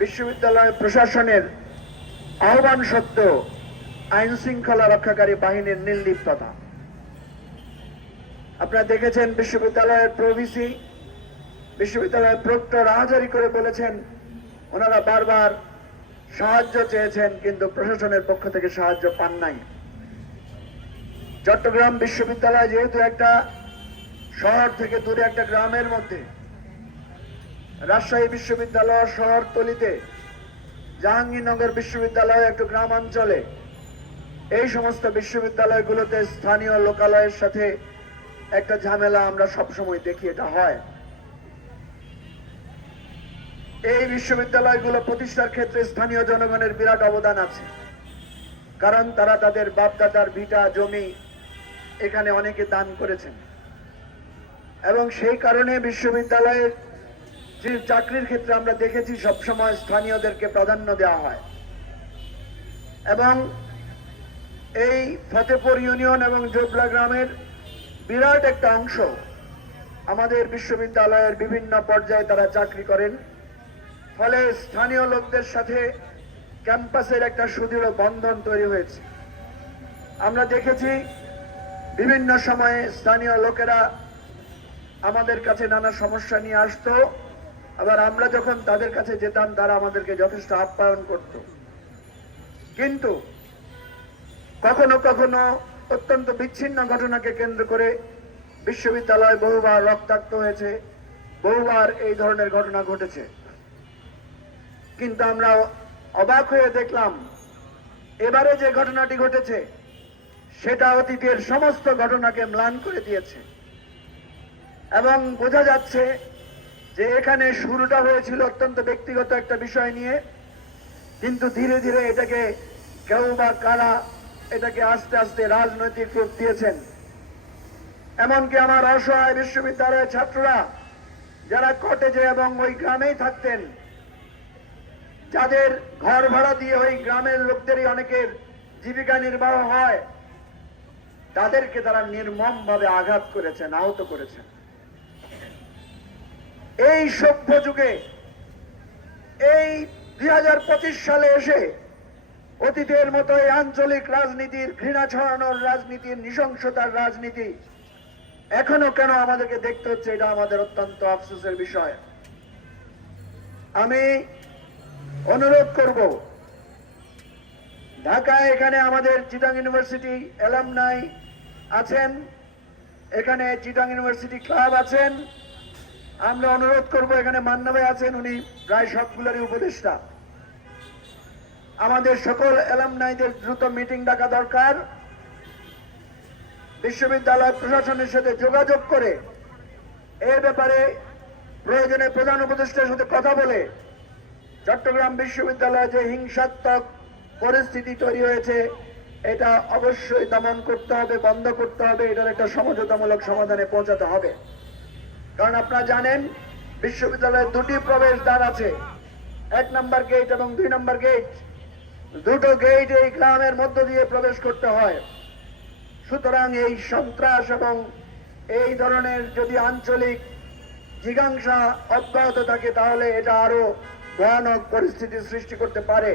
বিশ্ববিদ্যালয় প্রশাসনের আহ্বান সত্ত্বেও আইন শৃঙ্খলা রক্ষাকারী বাহিনীর নির্লিপ্ততা। আপনারা দেখেছেন বিশ্ববিদ্যালয়ের প্রভিসি বিশ্ববিদ্যালয়ের প্রক্টর আহাজারি করে বলেছেন, ওনারা বারবার সাহায্য চেয়েছেন, কিন্তু প্রশাসনের পক্ষ থেকে সাহায্য পান নাই। চট্টগ্রাম বিশ্ববিদ্যালয় যেহেতু একটা শহর থেকে দূরে একটা গ্রামের মধ্যে রাজশাহী বিশ্ববিদ্যালয় শহরতলিতে, জাহাঙ্গীরনগর বিশ্ববিদ্যালয় একটু গ্রামাঞ্চলে, এই সমস্ত বিশ্ববিদ্যালয়গুলোতে স্থানীয় লোকালয়ের সাথে একটা ঝামেলা আমরা সবসময় দেখি, এটা হয়। এই বিশ্ববিদ্যালয়গুলো প্রতিষ্ঠার ক্ষেত্রে স্থানীয় জনগণের বিরাট অবদান আছে, কারণ তারা তাদের বাপদাদার ভিটা, জমি এখানে অনেকে দান করেছেন। এবং সেই কারণে বিশ্ববিদ্যালয়ের চাকরির ক্ষেত্রে আমরা দেখেছি সবসময় স্থানীয়দেরকে প্রাধান্য দেওয়া হয়। এবং এই ফতেপুর ইউনিয়ন এবং জোবলা গ্রামের বিরাট একটা অংশ আমাদের বিশ্ববিদ্যালয়ের বিভিন্ন পর্যায়ে তারা চাকরি করেন। ফলে স্থানীয় লোকদের সাথে ক্যাম্পাসের একটা সুদৃঢ় বন্ধন তৈরি হয়েছে। আমরা দেখেছি বিভিন্ন সময়ে স্থানীয় লোকেরা আমাদের কাছে নানা সমস্যা নিয়ে আসতো। আবার আমরা যখন তাদের কাছে যেতাম, তারা আমাদেরকে যথেষ্ট আপ্যায়ন করত। কিন্তু কখনো কখনো অত্যন্ত বিচ্ছিন্ন ঘটনাকে কেন্দ্র করে বিশ্ববিদ্যালয় বহুবার রক্তাক্ত হয়েছে, বহুবার এই ধরনের ঘটনা ঘটেছে। কিন্তু আমরা অবাক হয়ে দেখলাম, এবারে যে ঘটনাটি ঘটেছে, সেটা অতীতের সমস্ত ঘটনাকে ম্লান করে দিয়েছে। এবং বোঝা যাচ্ছে যে এখানে শুরুটা হয়েছিল অত্যন্ত ব্যক্তিগত একটা বিষয় নিয়ে, কিন্তু ধীরে ধীরে এটাকে কেউ বা কারা এটাকে আস্তে আস্তে রাজনৈতিক রূপ দিয়েছেন। এমনকি আমার অসহায় বিশ্ববিদ্যালয়ের ছাত্ররা যারা কটেজে এবং ওই গ্রামেই থাকতেন, যাদের ঘর ভাড়া দিয়ে ওই গ্রামের লোকদেরই অনেকের জীবিকা নির্বাহ হয়, তাদেরকে তারা নির্মম ভাবে আঘাত করেছেন, আহত করেছেন। এই সভ্য যুগে, এই দুই হাজার পঁচিশ সালে এসে অতীতের মতো এই আঞ্চলিক রাজনীতির ঘৃণা ছড়ানোর রাজনীতির নৃশংসতার রাজনীতি এখনও কেন আমাদেরকে দেখতে হচ্ছে এটা আমাদের অত্যন্ত আফসোসের বিষয়। আমি অনুরোধ করব, ঢাকায় এখানে আমাদের চিটাং ইউনিভার্সিটি এলামনাই আছেন, এখানে চিটাং ইউনিভার্সিটি ক্লাব আছেন আমরা অনুরোধ করব, এখানে মান্না আছেন উনি, প্রায় সবগুলোরই উপদেষ্টা। আমাদের সকল এলামনাইদের দ্রুত মিটিং ডাকা দরকার। বিশ্ববিদ্যালয় প্রশাসনের সাথে যোগাযোগ করে এর ব্যাপারে প্রয়োজনে প্রধান উপদেষ্টার সাথে কথা বলে চট্টগ্রাম বিশ্ববিদ্যালয়ে যে হিংসাত্মক পরিস্থিতি তৈরি হয়েছে, এটা অবশ্যই দমন করতে হবে, বন্ধ করতে হবে, এটার একটা সমঝোতামূলক সমাধানে পৌঁছাতে হবে। কারণ আপনারা জানেন, বিশ্ববিদ্যালয়ে দুটি প্রবেশ দ্বার আছে। এক নম্বর গেট এবং দুই নম্বর গেট দুটো গেট এই গ্রামের মধ্য দিয়ে প্রবেশ করতে হয়। সুতরাং এই সন্ত্রাস এবং এই ধরনের যদি আঞ্চলিক জিজ্ঞাসা অব্যাহত থাকে, তাহলে এটা আরও ভয়ানক পরিস্থিতি সৃষ্টি করতে পারে।